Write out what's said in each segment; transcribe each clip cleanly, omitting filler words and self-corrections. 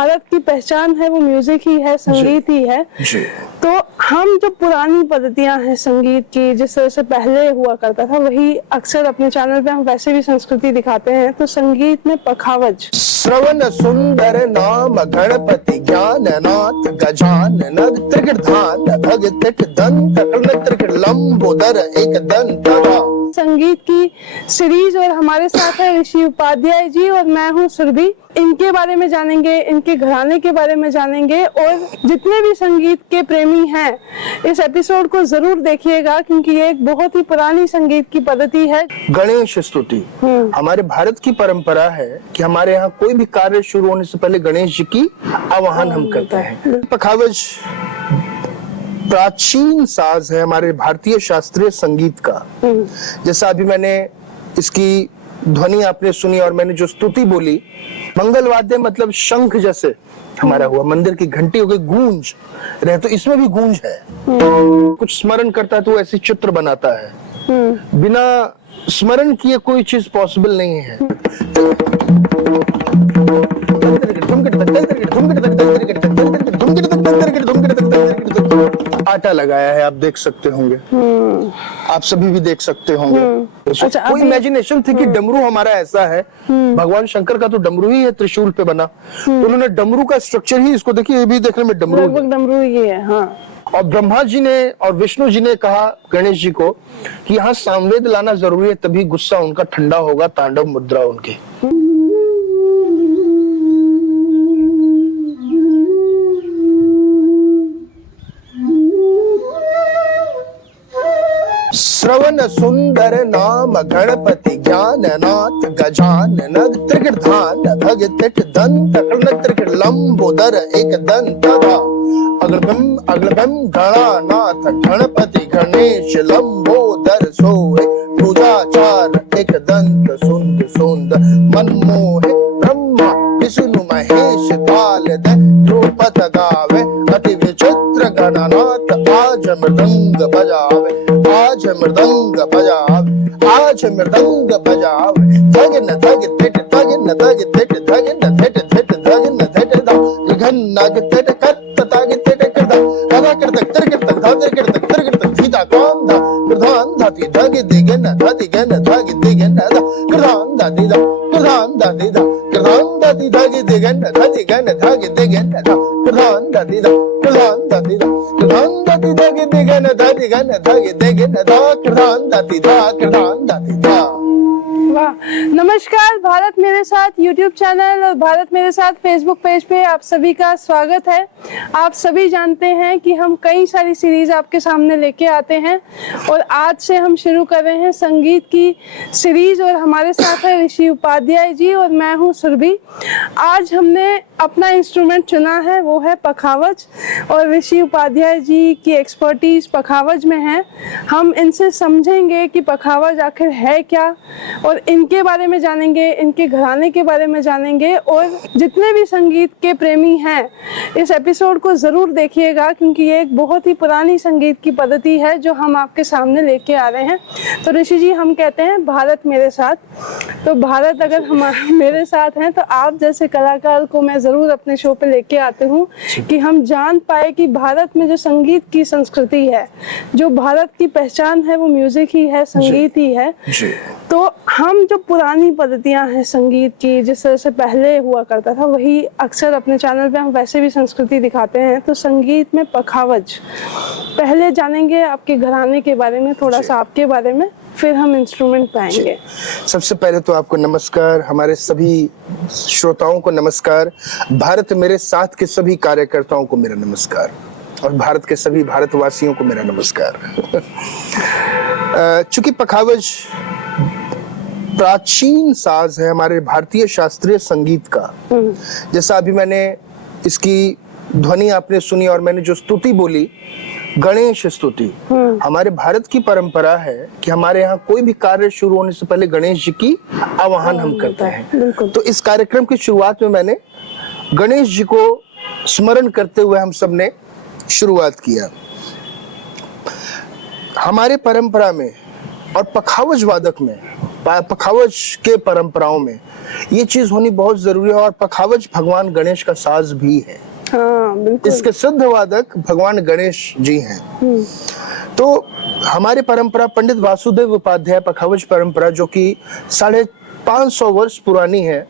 भारत की पहचान है वो म्यूजिक ही है, संगीत ही है। तो हम जो पुरानी पद्धतियां हैं संगीत की, जिस तरह से पहले हुआ करता था, वही अक्सर अपने चैनल पे हम वैसे भी संस्कृति दिखाते हैं। तो संगीत में पखावज, श्रवण सुंदर नाम गणपति ज्ञान नाथ गजानन त्रिगर्धान भगतिट दंत त्रिगर् लंबोदर एक दंत। संगीत की सीरीज और हमारे साथ है ऋषि उपाध्याय जी और मैं हूँ सुरभि। इनके बारे में जानेंगे, इनके घराने के बारे में जानेंगे और जितने भी संगीत के प्रेमी हैं इस एपिसोड को जरूर देखिएगा, क्योंकि ये एक बहुत ही पुरानी संगीत की पद्धति है। गणेश स्तुति हमारे भारत की परंपरा है कि हमारे यहाँ कोई भी कार्य शुरू होने से पहले गणेश जी की आवाहन हम करते हैं। पखावज प्राचीन साज है हमारे भारतीय शास्त्रीय संगीत का। जैसा अभी मैंने इसकी ध्वनि आपने सुनी और मैंने जो स्तुति बोली, मंगल वाद्य मतलब शंख जैसे हमारा हुआ, मंदिर की घंटी हो गई गूंज रहे, तो इसमें भी गूंज है। कुछ स्मरण करता है तो ऐसी चित्र बनाता है, बिना स्मरण किए कोई चीज पॉसिबल नहीं है। आटा लगाया है, आप देख सकते होंगे, आप सभी भी देख सकते होंगे। अच्छा, कोई इमेजिनेशन थी कि डमरू हमारा ऐसा है, भगवान शंकर का तो डमरू ही है त्रिशूल पे बना, तो उन्होंने डमरू का स्ट्रक्चर ही इसको देखिए, ये भी देखने में डमरू ही है। हाँ। और ब्रह्मा जी ने और विष्णु जी ने कहा गणेश जी को कि यहाँ सामवेद लाना जरूरी है, तभी गुस्सा उनका ठंडा होगा, तांडव मुद्रा उनकी। श्रवण सुंदर नाम गणपति ज्ञान नाथ गजानन त्रिगर्धान भगतिट दंत त्रिगर् लंबोदर एक दंत। अग्रभम अग्रभम गणानाथ गणपति गणेश लंबोदर सोहे पूजाचार एक दंत सुंद सुंद मनमोहे ब्रह्मा विष्णु महेश ताल दे ध्रुपद गावे अति विचित्र गणनाथ आज मृदंग बजावे, आज मृदंग बजावे, आज मृदंग बजावे। धगन धग तिट धगन धग तिट धगन थिट थिट धगन थिट धा घन नग तिट कत तग तिट करदा कदा करतक तिरकतक धा तिरकतक तिरकतक धीता काम धा प्रधान धाति धग दिगन धाति गन धग दिगन धा प्रधान धाति धा प्रधान धाति धा प्रधान धाति धग दिगन धाति गन धग दिगन धा प्रधान धाति धा प्रधान धाति धा प्रधान धाति धग दिगन धाति गन धग दिगन धा प्रधान धाति धा प्रधान धाति धा। वाह, नमस्कार। भारत मेरे साथ यूट्यूब चैनल और भारत मेरे साथ फेसबुक पेज पे आप सभी का स्वागत है। आप सभी जानते हैं कि हम कई सारी सीरीज आपके सामने लेके आते हैं और आज से हम शुरू कर रहे हैं संगीत की सीरीज और हमारे साथ है ऋषि उपाध्याय जी और मैं हूँ सुरभि। आज हमने अपना इंस्ट्रूमेंट चुना है, वो है पखावज, और ऋषि उपाध्याय जी की एक्सपर्टीज पखावज में है। हम इनसे समझेंगे कि पखावज आखिर है क्या और इनके बारे में जानेंगे, इनके घराने के बारे में जानेंगे और जितने भी संगीत के प्रेमी हैं इस एपिसोड को जरूर देखिएगा, क्योंकि ये एक बहुत ही पुरानी संगीत की पद्धति है जो हम आपके सामने लेके आ रहे हैं। तो ऋषि जी, हम कहते हैं भारत मेरे साथ, तो भारत अगर हमारे मेरे साथ हैं तो आप जैसे कलाकार को मैं जरूर अपने शो पे लेके आती हूँ कि हम जान पाए कि भारत में जो संगीत की संस्कृति है, जो भारत की पहचान है वो म्यूजिक ही है, संगीत ही है। तो हम जो पुरानी पद्धतियां हैं संगीत की, जिस तरह से पहले हुआ करता था, वही अक्सर अपने चैनल पे हम वैसे भी संस्कृति दिखाते हैं। तो संगीत में पखावज, पहले जानेंगे आपके घराने के बारे में, थोड़ा सा आपके बारे में, फिर हम इंस्ट्रूमेंट पाएंगे। सबसे पहले तो आपको नमस्कार, हमारे सभी श्रोताओं को नमस्कार, भारत मेरे साथ के सभी कार्यकर्ताओं को मेरा नमस्कार और भारत के सभी भारतवासियों को मेरा नमस्कार। चूंकि पखावज प्राचीन साज है हमारे भारतीय शास्त्रीय संगीत का। जैसा अभी मैंने इसकी ध्वनि आपने सुनी और मैंने जो स्तुति बोली, गणेश स्तुति, हमारे भारत की परंपरा है कि हमारे यहाँ कोई भी कार्य शुरू होने से पहले गणेश जी की आवाहन हम करते हैं। तो इस कार्यक्रम की शुरुआत में मैंने गणेश जी को स्मरण करते हुए हम सब ने शुरुआत किया। हमारे परंपरा में और पखावज वादक में पखावज के परंपराओं में ये चीज होनी बहुत जरूरी है। और पखावज भगवान गणेश का साज भी है। हाँ, बिल्कुल। इसके सिद्ध वादक भगवान गणेश जी हैं। तो हमारी परंपरा पंडित वासुदेव उपाध्याय पखावज परंपरा, जो कि 550 वर्ष पुरानी है,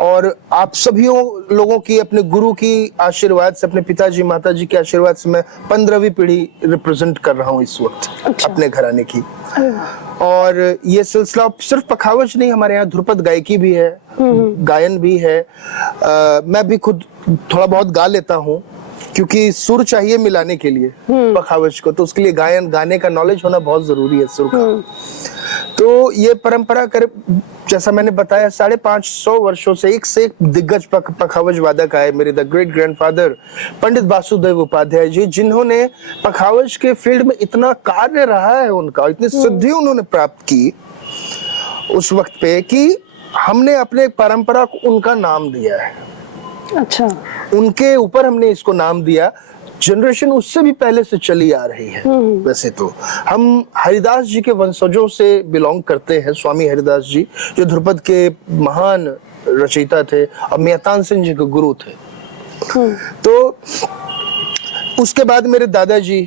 और आप सभी लोगों की अपने गुरु की आशीर्वाद से, अपने पिताजी माताजी के आशीर्वाद से मैं 15वीं पीढ़ी रिप्रेजेंट कर रहा हूँ इस वक्त। अच्छा। अपने घराने की। और ये सिलसिला सिर्फ पखावज नहीं, हमारे यहाँ ध्रुपद गायकी भी है, गायन भी है। मैं भी खुद थोड़ा बहुत गा लेता हूँ, क्योंकि सुर चाहिए मिलाने के लिए पखावज को, तो उसके लिए गाने का नॉलेज होना बहुत जरूरी है, सुर का। तो ये परंपरा जैसा मैंने बताया 550 वर्षों से एक दिग्गज पखावज वादक आए, मेरे द ग्रेट ग्रैंडफादर पंडित वासुदेव उपाध्याय जी, जिन्होंने पखावज के फील्ड में इतना कार्य रहा है उनका, इतनी सिद्धि उन्होंने प्राप्त की उस वक्त पे, कि हमने अपने परंपरा को उनका नाम दिया है। अच्छा। उनके ऊपर हमने इसको नाम दिया। जनरेशन उससे भी पहले से चली आ रही है। वैसे तो हम हरिदास जी के वंशजों से बिलोंग करते हैं। स्वामी हरिदास जी जो ध्रुपद के महान रचयिता थे और मेहतान सिंह जी के गुरु थे। तो उसके बाद मेरे दादाजी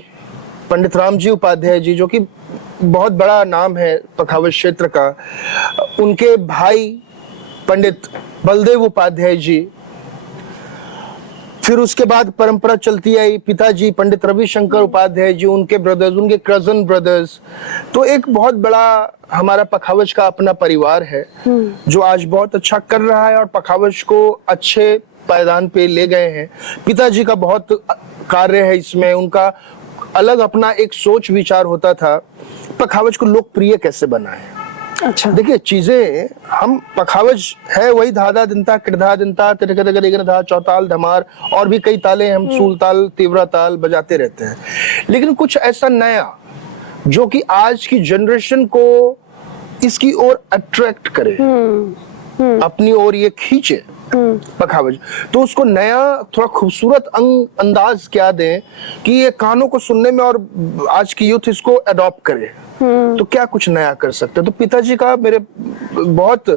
पंडित राम जी उपाध्याय जी, जो कि बहुत बड़ा नाम है पखावज क्षेत्र का, उनके भाई पंडित बलदेव उपाध्याय जी। फिर उसके बाद परंपरा चलती आई, पिताजी पंडित रविशंकर उपाध्याय जी, उनके ब्रदर्स, उनके कजन ब्रदर्स। तो एक बहुत बड़ा हमारा पखावज का अपना परिवार है, जो आज बहुत अच्छा कर रहा है और पखावज को अच्छे पायदान पे ले गए हैं। पिताजी का बहुत कार्य है इसमें, उनका अलग अपना एक सोच विचार होता था, पखावज को लोकप्रिय कैसे बनाएं। अच्छा। देखिए चीजें, हम पखावज है वही धाधा दिनता किरधा दिनता तिरकधा चौताल धमार और भी कई ताले हम सूल ताल तीव्रा ताल बजाते रहते हैं, लेकिन कुछ ऐसा नया जो कि आज की जनरेशन को इसकी ओर अट्रैक्ट करे, अपनी ओर ये खींचे पखावज, तो उसको नया थोड़ा खूबसूरत अंदाज क्या दें कि ये कानों को सुनने में और आज की यूथ इसको अडॉप्ट करे। तो क्या कुछ नया कर सकते हैं। तो पिताजी का मेरे बहुत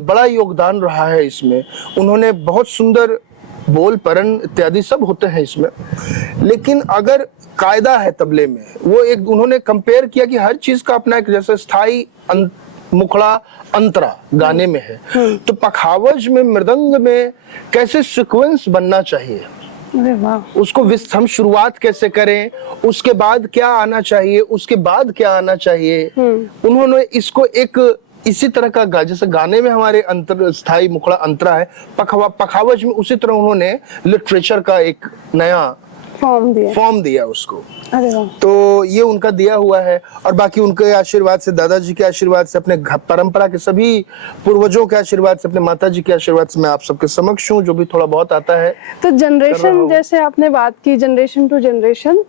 बड़ा योगदान रहा है इसमें। उन्होंने बहुत सुंदर बोल परन इत्यादि सब होते हैं इसमें, लेकिन अगर कायदा है तबले में, वो एक उन्होंने कंपेयर किया कि हर चीज का अपना एक जैसे स्थाई मुखड़ा अंतरा गाने में है, तो पखावज में मृदंग में कैसे सीक्वेंस बनना चाहिए, उसको हम शुरुआत कैसे करें, उसके बाद क्या आना चाहिए, उसके बाद क्या आना चाहिए। उन्होंने इसको एक इसी तरह का जैसे गाने में हमारे अंतर स्थाई मुखड़ा अंतरा है, पखावज में उसी तरह उन्होंने लिटरेचर का एक नया फॉर्म दिया उसको। तो ये उनका दिया हुआ है, और बाकी उनके आशीर्वाद से, दादाजी के आशीर्वाद से, अपने परंपरा के सभी पूर्वजों के आशीर्वाद से, अपने माताजी के आशीर्वाद से मैं आप सबके समक्ष हूँ, जो भी थोड़ा बहुत आता है। तो जनरेशन, जैसे आपने बात की जनरेशन टू जनरेशन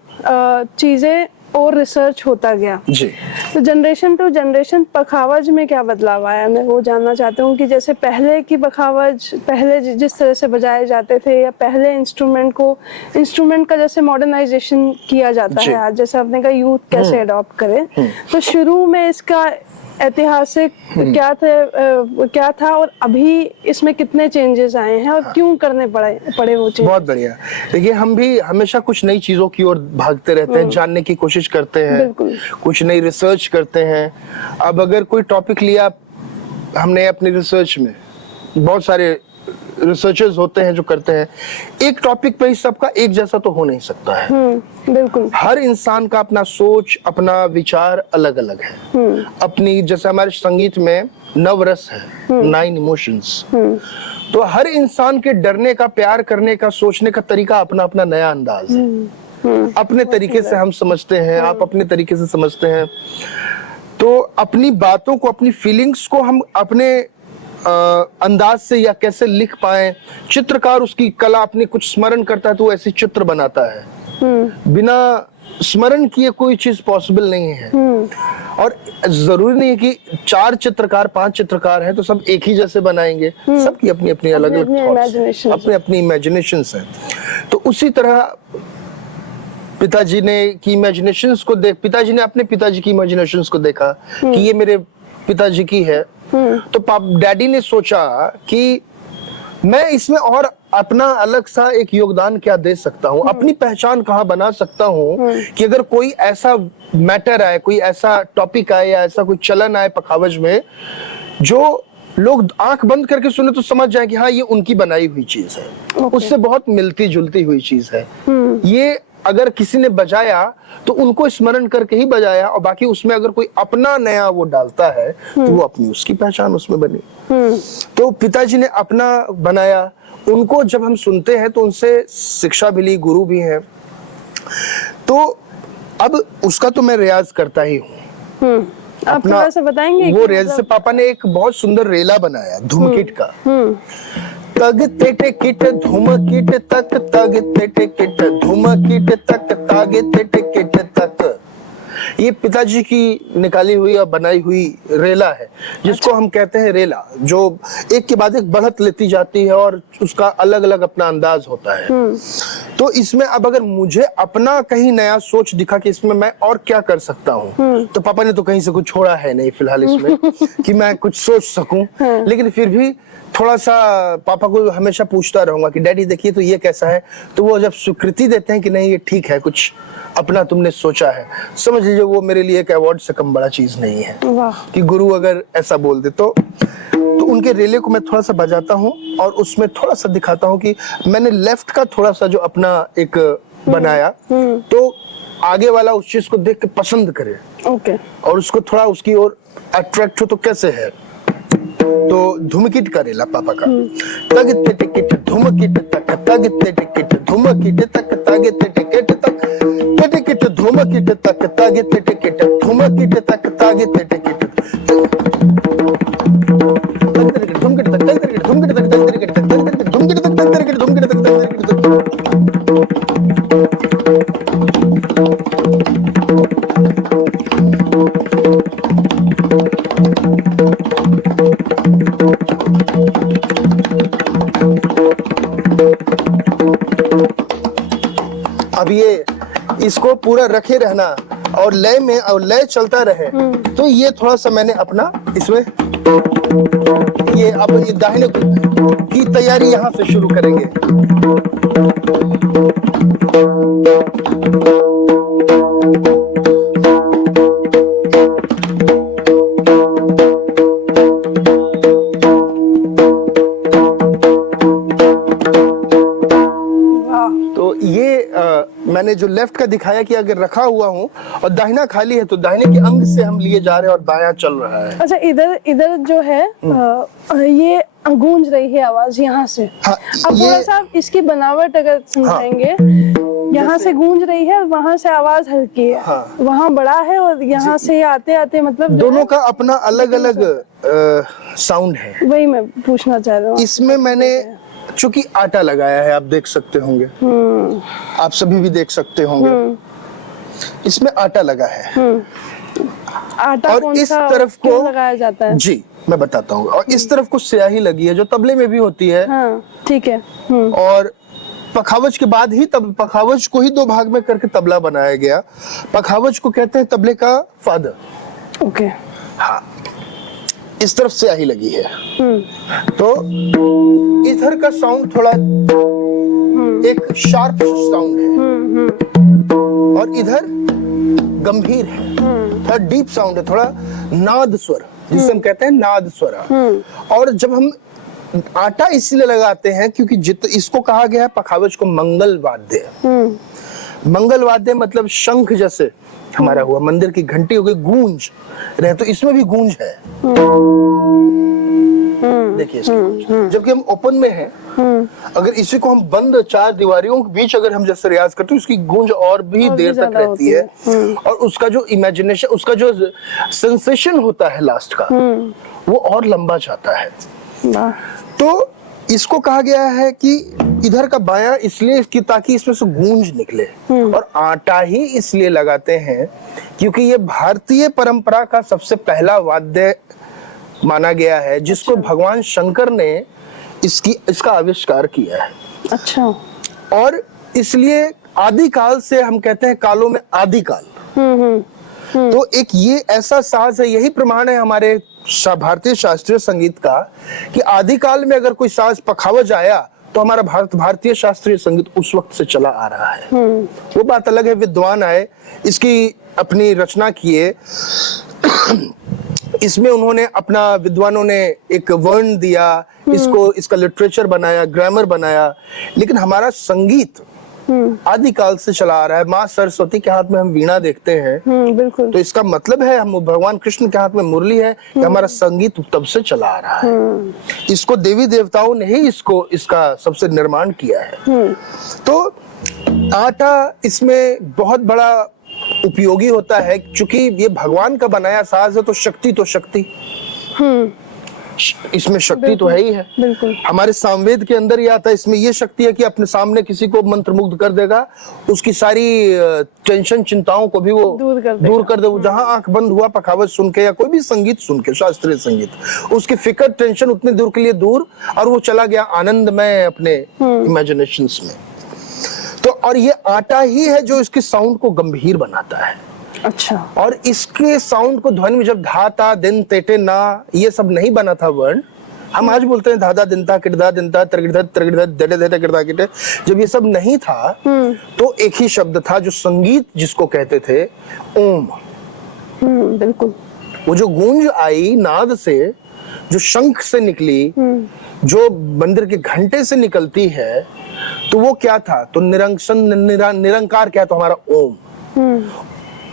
चीजें और रिसर्च होता गया जी, तो जनरेशन टू जनरेशन पखावज में क्या बदलाव आया, मैं वो जानना चाहती हूँ कि जैसे पहले की पखावज, पहले जिस तरह से बजाए जाते थे, या पहले इंस्ट्रूमेंट का जैसे मॉडर्नाइजेशन किया जाता है आज, जैसे आपने कहा यूथ कैसे अडॉप्ट करे, तो शुरू में इसका ऐतिहासिक क्या था और अभी इसमें कितने चेंजेस आए हैं और क्यों करने पड़े वो चेंज। बहुत बढ़िया। देखिए हम भी हमेशा कुछ नई चीजों की ओर भागते रहते हैं, जानने की कोशिश करते हैं, कुछ नई रिसर्च करते हैं। अब अगर कोई टॉपिक लिया हमने अपनी रिसर्च में, बहुत सारे रिसर्चर्स होते हैं जो करते हैं, एक टॉपिक पे ही सबका एक जैसा तो हो नहीं सकता है। बिल्कुल। हर इंसान का अपना सोच, अपना विचार अलग अलग है। अपनी, जैसे हमारे संगीत में 9 रस है, 9 इमोशंस, तो हर इंसान के डरने का, प्यार करने का, सोचने का तरीका अपना अपना नया अंदाज है। अपने तरीके से हम समझते हैं, आप अपने तरीके से समझते हैं। तो अपनी बातों को, अपनी फीलिंग्स को हम अपने अंदाज से या कैसे लिख पाए। चित्रकार उसकी कला अपनी कुछ स्मरण करता है तो ऐसी चित्र बनाता है। बिना स्मरण किए कोई चीज पॉसिबल नहीं है। और जरूरी नहीं है कि 4 चित्रकार 5 चित्रकार हैं तो सब एक ही जैसे बनाएंगे। सबकी अपनी अपनी अलग अलग थॉट्स, अपनी अपनी इमेजिनेशंस हैं। तो उसी तरह पिताजी ने अपने पिताजी की इमेजिनेशंस को देखा कि ये मेरे पिताजी की है, तो डैडी ने सोचा कि मैं इसमें और अपना अलग सा एक योगदान क्या दे सकता हूँ, अपनी पहचान कहाँ बना सकता हूँ कि अगर कोई ऐसा मैटर आए, कोई ऐसा टॉपिक आए या ऐसा कोई चलन आए पखावज में जो लोग आंख बंद करके सुने तो समझ जाए कि हाँ ये उनकी बनाई हुई चीज है, उससे बहुत मिलती जुलती हुई चीज है। ये अगर किसी ने बजाया तो उनको स्मरण करके ही बजाया, और बाकी उसमें अगर कोई अपना नया वो डालता है तो वो अपनी उसकी पहचान उसमें बनी। तो पिताजी ने अपना बनाया, उनको जब हम सुनते हैं तो उनसे शिक्षा भी ली, गुरु भी हैं। तो अब उसका तो मैं रियाज करता ही हूँ। आप थोड़ा सा बताएंगे? वो रियाज से पापा ने एक बहुत सुंदर रेला बनाया धूमकिट का। तग तेटे किट धूमकिट तक, तग तेटे किट धूमकिट तक, तागे तेटे किट तक। ये पिताजी की निकाली हुई और बनाई हुई रेला है, जिसको हम कहते हैं रेला, जो एक के बाद एक बढ़त लेती जाती है और उसका अलग अलग अपना अंदाज होता है। तो इसमें अब अगर मुझे अपना कहीं नया सोच दिखा कि इसमें मैं और क्या कर सकता हूँ, तो पापा ने तो कहीं से कुछ छोड़ा है नहीं फिलहाल इसमें कि मैं कुछ सोच सकूं। लेकिन फिर भी थोड़ा सा पापा को हमेशा पूछता रहूंगा कि डैडी देखिए तो ये कैसा है, तो वो जब स्वीकृति देते हैं कि नहीं ये ठीक है, कुछ अपना तुमने सोचा है, समझ लीजिए वो मेरे लिए एक अवार्ड से कम बड़ा चीज नहीं है कि गुरु अगर ऐसा बोल दे। तो उनके रेले को मैं थोड़ा सा बजाता हूँ और उसमें थोड़ा सा दिखाता हूँ कि मैंने लेफ्ट का थोड़ा सा जो अपना एक बनाया, तो आगे वाला उस चीज को देख के पसंद करे और उसको थोड़ा उसकी ओर अट्रैक्ट हो तो कैसे है। तो धूमकिट का रेला पापा का, तग ते टिकट धूमकिट तक, तग ते टिकट धूमकिट तक, तग ते टिकट तक, ते टिकट धूमकिट तक, तग ते टिकट धूमकिट तक, तग ते टिकट धूमकिट तक, तग ते धूमकिट तक, तग ते टिकट धूमकिट तक, तग ते धूमकिट तक, तग ते अब ये इसको पूरा रखे रहना और लय में, और लय चलता रहे। तो ये थोड़ा सा मैंने अपना इसमें ये अब ये दाहिने की तैयारी यहाँ से शुरू करेंगे। मैंने जो लेफ्ट का दिखाया कि अगर रखा हुआ हूँ और दाहिना खाली है तो दाहिने के अंग से हम लिए जा रहे हैं और बायां चल रहा है। अच्छा, इधर जो है ये गूंज रही है आवाज यहाँ से। हाँ, अब थोड़ा सा इसकी बनावट अगर समझाएंगे। हाँ, यहाँ से गूंज रही है, वहाँ से आवाज हल्की है। हाँ, वहाँ बड़ा है और यहाँ से आते आते मतलब दोनों का अपना अलग अलग साउंड है। वही मैं पूछना चाह रहा हूँ। इसमें मैंने चूंकि आटा लगाया है, आप देख सकते होंगे, आप सभी भी देख सकते होंगे, इसमें आटा लगा है। आटा और कौन इस सा तरफ को लगाया जाता है? जी मैं बताता हूँ। और इस तरफ को स्याही लगी है जो तबले में भी होती है। हाँ, ठीक है। और पखावज के बाद ही तब पखावज को ही दो भाग में करके तबला बनाया गया। पखावज को कहते हैं तबले का फादर। ओके। हाँ, इस तरफ से स्याही लगी है। तो इधर का साउंड थोड़ा एक शार्प साउंड है और इधर गंभीर है, थोड़ा डीप साउंड है, थोड़ा नाद स्वर जिसे हम कहते हैं नाद स्वर। और जब हम आटा इसलिए लगाते हैं क्योंकि इसको कहा गया है पखावज को मंगल वाद्य। मंगल वाद्य मतलब शंख जैसे हमारा हुआ, मंदिर की घंटी हो गई, गूंज रहे, तो इसमें भी गूंज है। देखिए जबकि हम ओपन में हैं, अगर इसी को हम बंद चार दीवारियों के बीच अगर हम जैसे रियाज करते हैं, उसकी गूंज और भी देर तक रहती है और उसका जो इमेजिनेशन, उसका जो सेंसेशन होता है लास्ट का, वो और लंबा जाता है। तो इसको कहा गया है कि इधर का बायां इसलिए कि ताकि इसमें से गूंज निकले, और आटा ही इसलिए लगाते हैं क्योंकि ये भारतीय परंपरा का सबसे पहला वाद्य माना गया है जिसको भगवान शंकर ने इसका आविष्कार किया है। अच्छा। और इसलिए आदिकाल से हम कहते हैं कालों में आदिकाल। तो एक ये ऐसा साज है, यही प्रमाण है हमारे भारतीय शास्त्रीय संगीत का कि आदिकाल में अगर कोई साज पखावज आया तो हमारा भारतीय शास्त्रीय संगीत उस वक्त से चला आ रहा है। वो बात अलग है, विद्वान आए, इसकी अपनी रचना किए, इसमें उन्होंने अपना, विद्वानों ने एक वर्ण दिया, इसको, इसका लिटरेचर बनाया, ग्रामर बनाया, लेकिन हमारा संगीत आदिकाल से चला आ रहा है। माँ सरस्वती के हाथ में हम वीणा देखते हैं, बिल्कुल। तो इसका मतलब है हम, भगवान कृष्ण के हाथ में मुरली है, कि हमारा संगीत तब से चला आ रहा है। इसको देवी देवताओं ने ही इसका सबसे निर्माण किया है। तो आटा इसमें बहुत बड़ा उपयोगी होता है, क्योंकि ये भगवान का बनाया साज है, तो शक्ति इसमें शक्ति तो है ही है। बिल्कुल। हमारे सामवेद के अंदर ये आता है, इसमें ये शक्ति है कि अपने सामने किसी को मंत्रमुग्ध कर देगा, उसकी सारी टेंशन चिंताओं को भी वो दूर कर दे। जहां आंख बंद हुआ पखावज सुन के या कोई भी संगीत सुन के, शास्त्रीय संगीत, उसकी फिक्र टेंशन उतनी दूर के लिए दूर, और वो चला गया आनंदमय अपने इमेजिनेशंस में। तो और ये आटा ही है जो इसके साउंड को गंभीर बनाता है। अच्छा। और इसके साउंड को, ध्वनि में जब धाता दिन तेटे ना ये सब नहीं बना था वर्ण, हम आज बोलते हैं धादा दिनता किटदा दिनता तरगिड़धा तरगिड़धा दड़े दड़े किटदा किटे, जब ये सब नहीं था तो एक ही शब्द था जो संगीत जिसको कहते थे, ओम। बिल्कुल। वो जो गूंज आई नाद से, जो शंख से निकली, जो मंदिर के घंटे से निकलती है, तो वो क्या था? तो निरंकार क्या? तो हमारा ओम।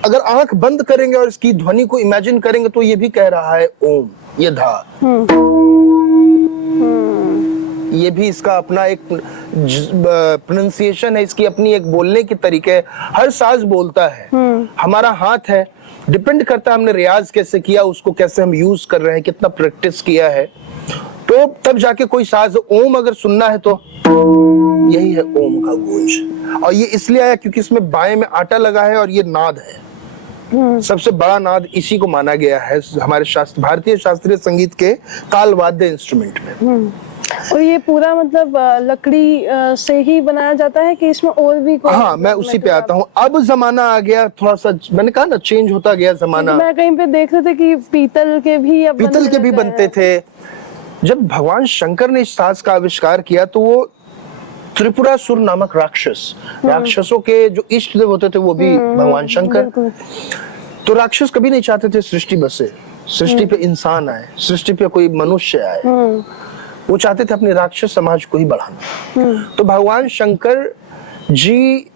अगर आंख बंद करेंगे और इसकी ध्वनि को इमेजिन करेंगे तो ये भी कह रहा है ओम, ये धा। ये भी इसका अपना एक प्रोनाउंसिएशन है, इसकी अपनी एक बोलने की तरीके है। हर साज बोलता है। हमारा हाथ है, डिपेंड करता है हमने रियाज कैसे किया, उसको कैसे हम यूज कर रहे हैं, कितना प्रैक्टिस किया है, तो तब जाके कोई साज। ओम अगर सुनना है तो यही है ओम का गूंज। और ये इसलिए आया क्योंकि इसमें बाएं में आटा लगा है और ये नाद है। सबसे बड़ा नाद इसी को माना गया है हमारे भारतीय शास्त्रीय संगीत के ताल वाद्य इंस्ट्रूमेंट में। और ये पूरा मतलब लकड़ी से ही बनाया जाता है कि इसमें और भी कोई? हाँ, मैं उसी पे आता हूँ। अब जमाना आ गया थोड़ा सा, मैंने कहा ना चेंज होता गया जमाना। मैं कहीं पे देख रहे थे कि पीतल के भी बनते थे। जब भगवान शंकर ने इस साज का आविष्कार किया तो वो त्रिपुरासुर नामक राक्षसों के जो इष्ट देव होते थे वो भी भगवान शंकर। तो राक्षस कभी नहीं चाहते थे सृष्टि बसे, सृष्टि पे इंसान आए, सृष्टि पे कोई मनुष्य आए। वो चाहते थे अपने राक्षस समाज को ही बढ़ाना। तो भगवान शंकर जी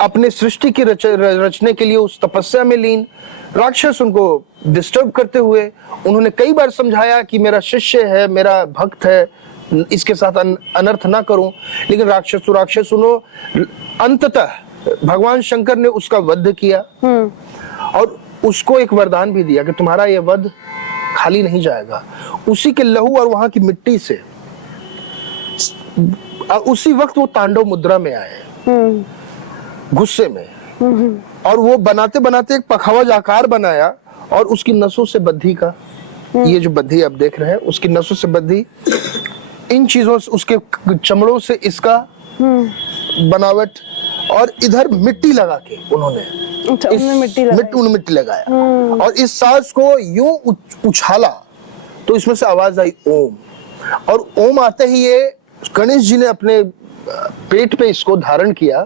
अपने सृष्टि की रचने के लिए उस तपस्या में लीन। राक्षस उनको डिस्टर्ब करते हुए उन्होंने कई बार समझाया कि मेरा शिष्य है, मेरा भक्त है, इसके साथ अनर्थ ना करूं, लेकिन राक्षस अंततः भगवान शंकर ने उसका वध किया और उसको एक वरदान भी दिया कि तुम्हारा यह वध खाली नहीं जाएगा। उसी के लहू और वहां की मिट्टी से उसी वक्त वो तांडव मुद्रा में आए, गुस्से में, और वो बनाते बनाते एक पखावज आकार बनाया और उसकी नसों से बद्धी का, ये जो बद्धी आप देख रहे हैं, उसकी नसों से बद्धी, इन चीजों से, उसके चमड़ों से इसका बनावट, और इधर मिट्टी लगा के उन्होंने मिट्टी लगाया और इस साज को यूं उछाला तो इसमें से आवाज आई ओम। और ओम आते ही ये गणेश जी ने अपने पेट पे इसको धारण किया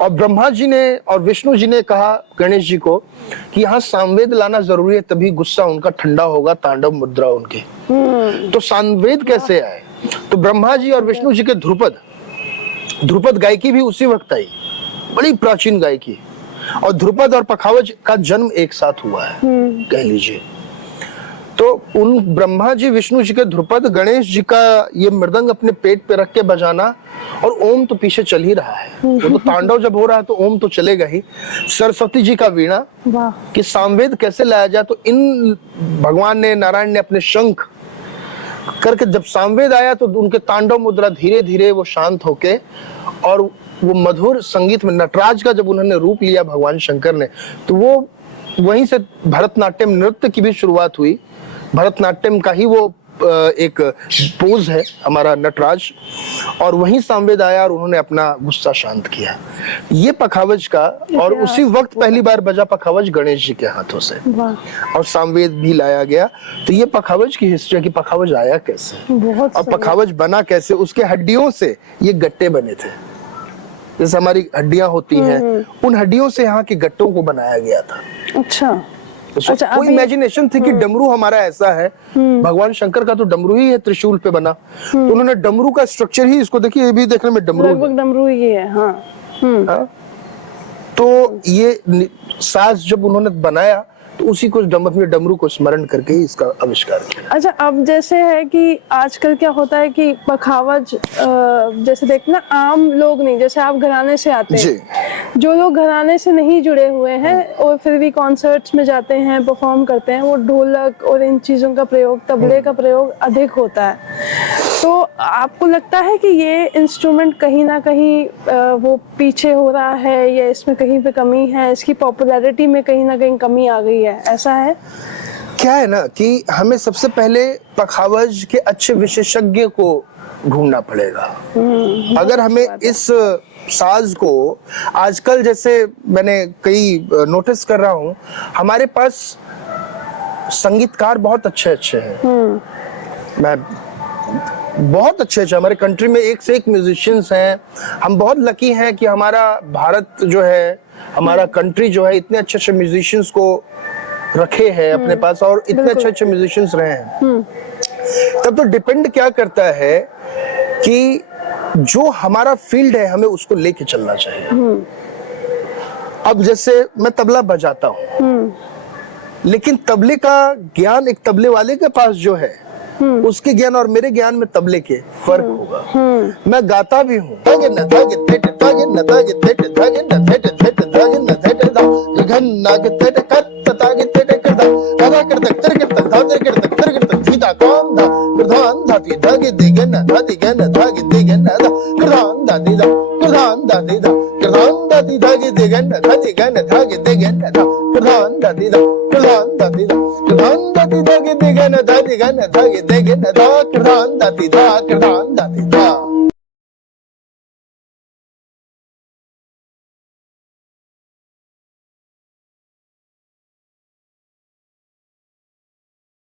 और ब्रह्मा जी ने और विष्णु जी ने कहा गणेश जी को कि यहाँ सामवेद लाना जरूरी है, तभी गुस्सा उनका ठंडा होगा, तांडव मुद्रा उनकी। तो सामवेद कैसे आए? तो ब्रह्मा जी और विष्णु जी के ध्रुपद गायकी भी उसी वक्त आई, बड़ी प्राचीन गायकी। और ध्रुपद और पखावज का जन्म एक साथ हुआ है, कह लीजिए। तो उन ब्रह्मा जी विष्णु जी के ध्रुपद, गणेश जी का ये मृदंग अपने पेट पे रख के बजाना, और ओम तो पीछे चल ही रहा है। वो तो तांडव जब हो रहा है तो ओम तो चलेगा ही। सरस्वती जी का वीणा कि सामवेद कैसे लाया जाए, तो इन भगवान ने, नारायण ने अपने शंख करके जब सामवेद आया तो उनके तांडव मुद्रा धीरे धीरे वो शांत होके, और वो मधुर संगीत में नटराज का जब उन्होंने रूप लिया भगवान शंकर ने, तो वो वहीं से भरतनाट्यम नृत्य की भी शुरुआत हुई। भरतनाट्यम का ही वो एक पोज है हमारा नटराज, और वहीं सामवेद आया और उन्होंने अपना गुस्सा शांत किया। ये पखावज का, और उसी वक्त पहली बार बजा पखावज गणेश जी के हाथों से, और सामवेद भी लाया गया। तो ये पखावज की हिस्ट्री है कि पखावज आया कैसे और पखावज बना कैसे। उसके हड्डियों से ये गट्टे बने थे, जैसे हमारी हड्डियां होती हैं, उन हड्डियों से यहाँ के गट्टों को बनाया गया था। अच्छा, अच्छा, कोई इमेजिनेशन थी कि डमरू हमारा ऐसा है। भगवान शंकर का तो डमरू ही है त्रिशूल पे बना, तो उन्होंने डमरू का स्ट्रक्चर ही, इसको देखिए ये भी देखने में डमरू लगभग डमरू ही है। हाँ। हाँ? तो ये साज जब उन्होंने बनाया तो उसी को डमरू को स्मरण करके ही इसका आविष्कार किया। अच्छा, अब जैसे है कि आजकल क्या होता है कि पखावज जैसे देखना आम लोग नहीं, जैसे आप घराने से आते हैं, जो लोग घराने से नहीं जुड़े हुए हैं और फिर भी कॉन्सर्ट्स में जाते हैं, परफॉर्म करते हैं, वो ढोलक और इन चीजों का प्रयोग, तबले का प्रयोग अधिक होता है। तो आपको लगता है कि ये इंस्ट्रूमेंट कहीं ना कहीं वो पीछे हो रहा है, या इसमें कहीं पे कमी है, इसकी पॉपुलैरिटी में कहीं ना कहीं कमी आ गई है, ऐसा है? क्या है ना कि हमें सबसे पहले पखावज के अच्छे विशेषज्ञ को ढूंढना पड़ेगा। अगर हमें इस साज को आजकल, जैसे मैंने कई नोटिस कर रहा हूँ, हमारे पास संगीतकार बहुत अच्छे अच्छे हैं, मैं बहुत अच्छे हमारे कंट्री में एक से एक म्यूजिशियंस हैं। हम बहुत लकी हैं कि हमारा भारत जो है, हमारा कंट्री जो है, इतने अच्छे अच्छे म्यूजिशियंस को रखे हैं अपने पास, और इतने अच्छे अच्छे म्यूजिशियंस रहे हैं। तब तो डिपेंड क्या करता है कि जो हमारा फील्ड है हमें उसको लेके चलना चाहिए। अब जैसे मैं तबला बजाता हूँ, लेकिन तबले का ज्ञान एक तबले वाले के पास जो है, उसके ज्ञान और मेरे ज्ञान में तबले के फर्क होगा। मैं गाता भी हूँ,